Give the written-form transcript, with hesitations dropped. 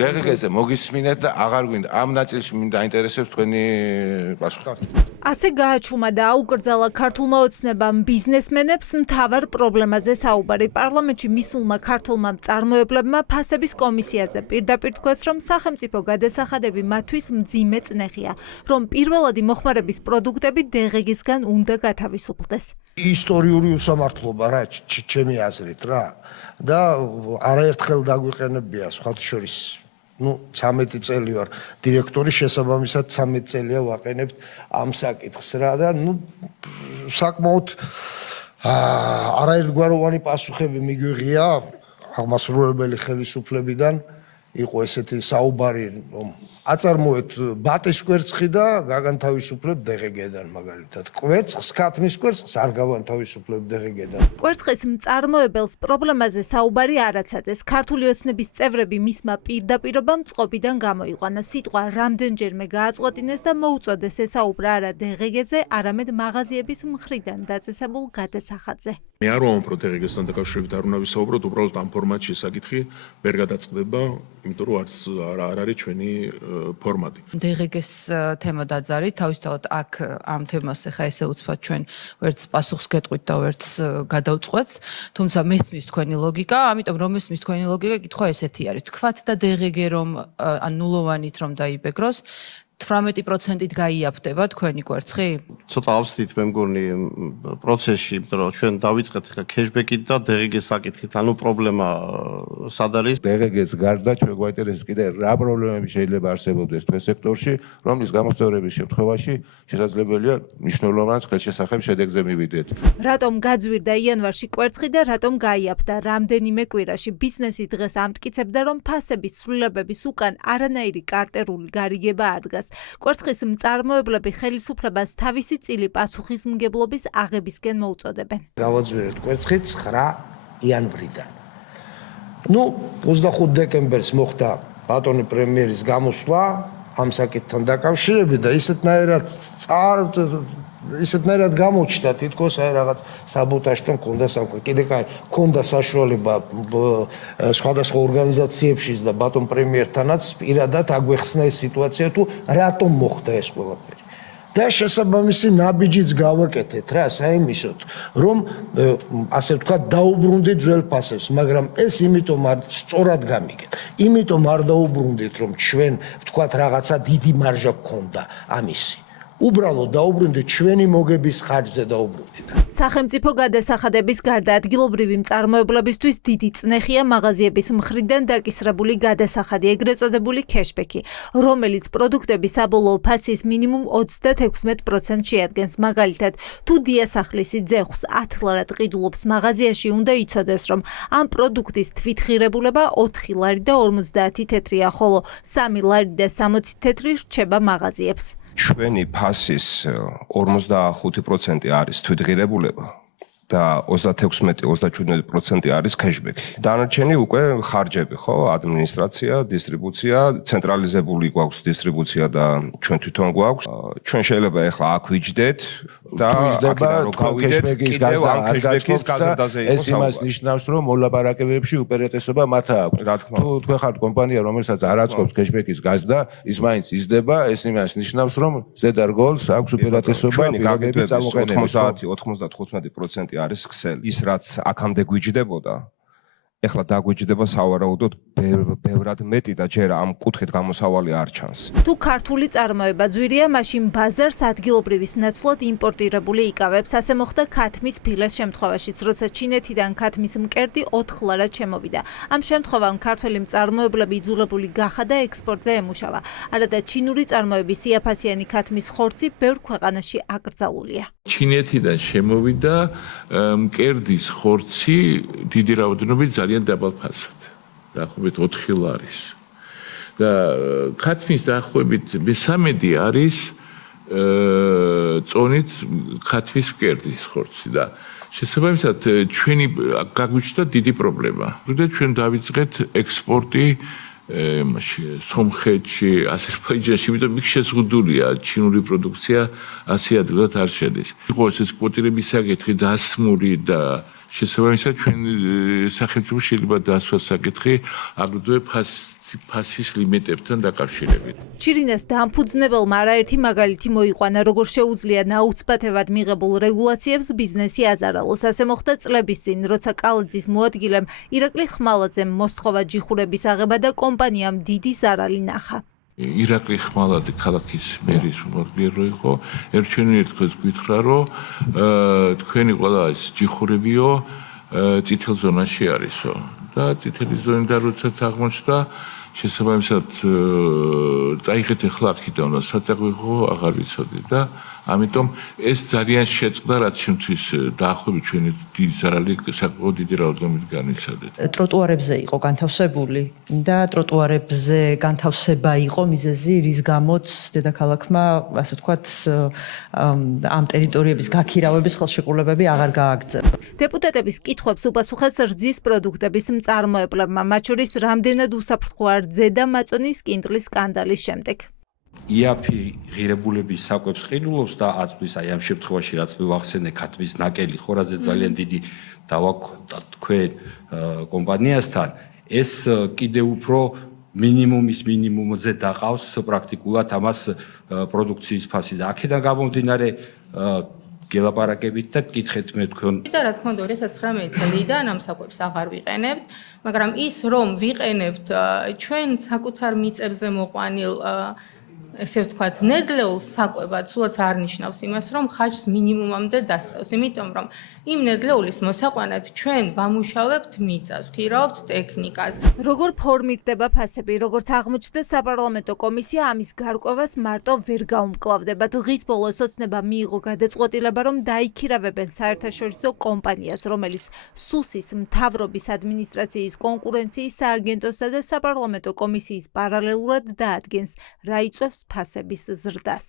დღეს მოგისმინეთ და აღარ გვინდა ამ ნაწილში მინდა დაინტერესებს თქვენი პასუხი. ასე გააჩუმა და აუკრძალა ქართულმა ოცნებამ ბიზნესმენებს მთავარ პრობლემაზე საუბარი. პარლამენტში მისულმა ქართულმა მწარმოებლებმა ფასების კომისიაზე პირდაპირ თქვეს, რომ სახელმწიფო გადასახადები მათთვის მძიმე წნეხია, რომ პირველადი მოხმარების პროდუქტები დღეგისგან უნდა გათავისუფლდეს. ისტორიული უსამართლობა რა ჩემი აზრით რა და არაერთხელ დაგვიყენებია სხვათა შორის 13 წელი ვარ დირექტორი შესაბამისად 13 წელია ვაყენებთ ამ საკითხს რა და საკმაოდ არაერთგვაროვანი პასუხები მიგვიღია აღმასრულებელი ხელისუფლებიდან იყო ესეთი საუბარი რომ აწარმოეთ ბატის კვერცხი და გაგანთავისუფლებთ დღეგედან მაგალითად კვერცხს ქათმის კვერცხს არ გავანთავისუფლებთ დღეგედან კვერცხის მწარმოებელს პრობლემაზე საუბარი არაცადეს. ქართული ოცნების წევრები მისმა პირდაპირობამ წყობიდან გამოიყვანა. სიტყვა რამდენჯერმე გააწყვეტინეს და მოუწოდეს ესაუბრა არა დღეგეზე, არამედ მაღაზიების მხრიდან დაწესებულ გადასახადზე. მე არ ვამბობ რომ დღეგესთან დაკავშირებით არ უნდა ვისაუბროთ, უბრალოდ ამ ფორმატში საკითხი ვერ გადაწყდება, იმიტომ რომ არც არ არის ჩვენი ფორმატი. დღეგეს თემა დაძარით, თავისთავად აქ ამ თემას ახლა ესე უცბად ჩვენ ვერც პასუხს გეტყვით და ვერც გადავწყვეტთ, თუმცა მესმის თქვენი ლოგიკა, ამიტომ რომ მესმის თქვენი ლოგიკა, კითხვა ესეთი არის. თქვათ და დღეგე რომ ან ნულოვანით რომ დაიბეგროს 18%-ით გაიაფდება თქვენი კვერცხი? ცოტა ავსდით მე მგონი პროცესში, იმიტომ რომ ჩვენ დავიწყეთ ახლა cashback-ით და დღეგეს საკითხით. ანუ პრობლემა სად არის? დღეგეს გარდა ჩვენ გვაინტერესებს კიდე რა პრობლემები შეიძლება არსებობდეს თქვენ სექტორში, რომლის გამოსწორების შემთხვევაში შესაძლებელია მნიშვნელოვან ხელშესახებ შედეგზე მივიდეთ. რატომ გაძვირდა იანვარში კვერცხი და რატომ გაიაფდა რამდენიმე კვირაში? ბიზნესი დღეს ამტკიცებდა, რომ ფასების ცვლილებების უკან არანაირი კარტერული გარიგება არ დგას. კვერცხის მწარმოებლები ხელისუფლებას თავისი წილი პასუხისმგებლობის აღებისკენ მოუწოდებენ. გავაძვირეთ კვერცხი 9 იანვრიდან. 25 დეკემბერს მოხდა ბატონი პრემიერის გამოსვლა ამ საკითხთან დაკავშირებით და ისეთნაირად გამოჩნდა თითქოს აი რაღაც საბოტაჟთან ქონდა სამყარო. კიდე კაი ქონდა საშუალება სხვადასხვა ორგანიზაციებშიც და ბატონ პრემიერთანაც პირადად აგვეხსნა ეს სიტუაცია თუ რატომ მოხდა ეს ყველაფერი. და შესაბამისი ნაბიჯიც გავაკეთეთ რა საიმისოდ რომ ასე ვთქვათ დაუბრუნდით ძველ ფასებს, მაგრამ ეს იმიტომ არ სწორად გამიგეთ. იმიტომ არ დაუბრუნდით რომ ჩვენ ვთქვათ რაღაცა დიდი მარჟა გქონდა ამისი. უბრალოდ დაუბრუნდით ჩვენი მოგების ხარჯზე დაუბრუნდით. სახელმწიფო გადასახადების გარდა ადგილობრივი მწარმოებლებისთვის დიდი წნეხია მაღაზიების მხრიდან დაკისრებული გადასახადი, ეგრეთ წოდებული cashback-ი, რომელიც პროდუქტების საბოლოო ფასის მინიმუმ 36% შეადგენს. მაგალითად, თუ დიასახლისი ძეხს 10 ლარად ყიდულობს მაღაზიაში, უნდა იცოდეს, რომ ამ პროდუქტის თვითღირებულება 4 ლარი და 50 თეთრია, ხოლო 3 ლარი და 60 თეთრი რჩება მაღაზიებს. ჩვენი ფასის 45% არის თვითღირებულება და 36-37% არის cashback. დანარჩენი უკვე ხარჯები, ხო, ადმინისტრაცია, დისტრიბუცია, ცენტრალიზებული გვაქვს დისტრიბუცია და ჩვენ თვითონ გვაქვს. ჩვენ შეიძლება ახლა აქ ვიჯდეთ და აქედან რო გავიდეთ, კიდევ ამ cashback-ის გაზრდაზე ეს იმას ნიშნავს, რომ მოლაპარაკებებში უპირატესობა მათ აქვს. თუ თქვენ ხართ კომპანია, რომელსაც არ აწყობს cashback-ის გაზრდა, ის მაინც იზრდება, ეს იმას ნიშნავს, რომ ზედა რგოლს აქვს უპირატესობა პირობების წარმოყენების. 90-95% არის ქსელი. ის რაც აქამდე გვიჯდებოდა, ეხლა დაგვიჯდება სავარაუდოდ ბევრად მეტი და ჯერ ამ კუთხით გამოსავალი არ ჩანს. თუ ქართული წარმოება ძვირია, მაშინ ბაზარს ადგილობრივის ნაცვლად იმპორტირებული იკავებს. ასე მოხდა ქათმის ფილეს შემთხვევაშიც, როცა ჩინეთიდან ქათმის მკერდი 4 ლარად შემოვიდა. ამ შემთხვევამ ქართველი მწარმოებლები იძულებული გახადა ექსპორტზე ემუშავა. არადა ჩინური წარმოების იაფასიანი ქათმის ხორცი ბევრ ქვეყანაში აკრძალულია. ჩინეთიდან შემოვიდა მკერდის ხორცი დიდი რაოდენობით ძალიან დაბალ ფასად. დაახლოებით 4 ლარის. და ქათმის დაახლოებით მე-13 არის წონით ქათმის მკერდის ხორცი და შესაბამისად ჩვენი გაგვიჩნდა დიდი პრობლემა. და ჩვენ დავიწყეთ ექსპორტი სომხეთში, აზერბაიჯანში, იმიტომ იქ შეზღუდულია ჩინური პროდუქცია ასე ადვილად არ შედის. იყო ეს ექსპორტირების საკითხი დასმული და შესაბამისად ჩვენ სახელმწიფო შეიძლება დაასვას საკითხი აგრეთვე ფასის ლიმიტებთან დაკავშირებით. ჩირინას დამფუძნებელმა არაერთი მაგალითი მოიყვანა, როგორ შეუძლია ნაუცბათებად მიღებულ რეგულაციებს ბიზნესი აზარალოს. ასე მოხდა წლების წინ, როცა კალაძის მოადგილემ ირაკლი ხმალაძემ მოსთხოვა ჯიხურების აღება და კომპანიამ დიდი ზარალი ნახა. ირაკლი ხმალაძე ქალაქის მერის მოადგილე რო იყო, ერჩვენილი თქვენს გითხრა, რომ თქვენი ყველა ეს ჯიხურებიო წითელ ზონაში არისო და წითელი ზონიდან როდესაც აღმოჩნდა შესაბამისად წაიღეთ ახლა აქედან და საწაღვიღო აღარ ვიცოდი და ამიტომ ეს ძალიან შეწყდა რაც შემთთვის დაახლოებით ჩვენი დიდი ზარალი საკმაოდ დიდი რაოდენობით განიცადეთ. ტროტუარებზე იყო განთავსებული და ტროტუარებზე განთავსება იყო მიზეზი, რის გამოც დედაქალაქმა, ასე ვთქვათ, ამ ტერიტორიების გაქირავების ხელშეკრულებები აღარ გააგრძელა. დეპუტატების კითხვებს უპასუხეს რძის პროდუქტების მწარმოებლებმა, მათ შორის რამდენად უსაფრთხოა რძედა მაწონის კინტლის სკანდალის შემდეგ. იაფი ღირებულების საკვებს ყიდულობს და აწვის აი ამ შემთხვევაში რაც ვახსენე ქათმის ნაკელი ხორაზე ძალიან დიდი დავაქვთ თქვენ კომპანიასთან ეს კიდევ უფრო მინიმუმის მინიმუმზე დაყავს პრაქტიკულად ამას პროდუქციის ფასი და აქედან გამომდინარე გელაპარაკებით და გითხეთ მე თქვენ და რა თქმა უნდა 2019 წლიდან ამ საკვებს აღარ ვიყენებთ, მაგრამ ის რომ ვიყენებთ ჩვენ საკუთარ მიწებზე მოყვანილ ესე ვთქვათ, ნედლეულ საკვებად სულაც არ ნიშნავს იმას, რომ ხაჭს მინიმუმამდე დასწევს, იმიტომ რომ იმ ნედლეულის მოსაყვანად ჩვენ ვამუშავებთ მიწას, ვქირავთ ტექნიკას. როგორ ფორმირდება ფასები, როგორც აღმოჩნდა საპარლამენტო კომისია ამის გარკვევას მარტო ვერ გაუმკლავდება. დღის ბოლოს ოცნება მიიღო გადაწყვეტილება, რომ დაიქირავებენ საერთაშორისო კომპანიას, რომელიც სუსის მთავრობის ადმინისტრაციის კონკურენციის სააგენტოსა და საპარლამენტო კომისიის პარალელურად დაადგენს, რა იწვევს ფასების ზრდას.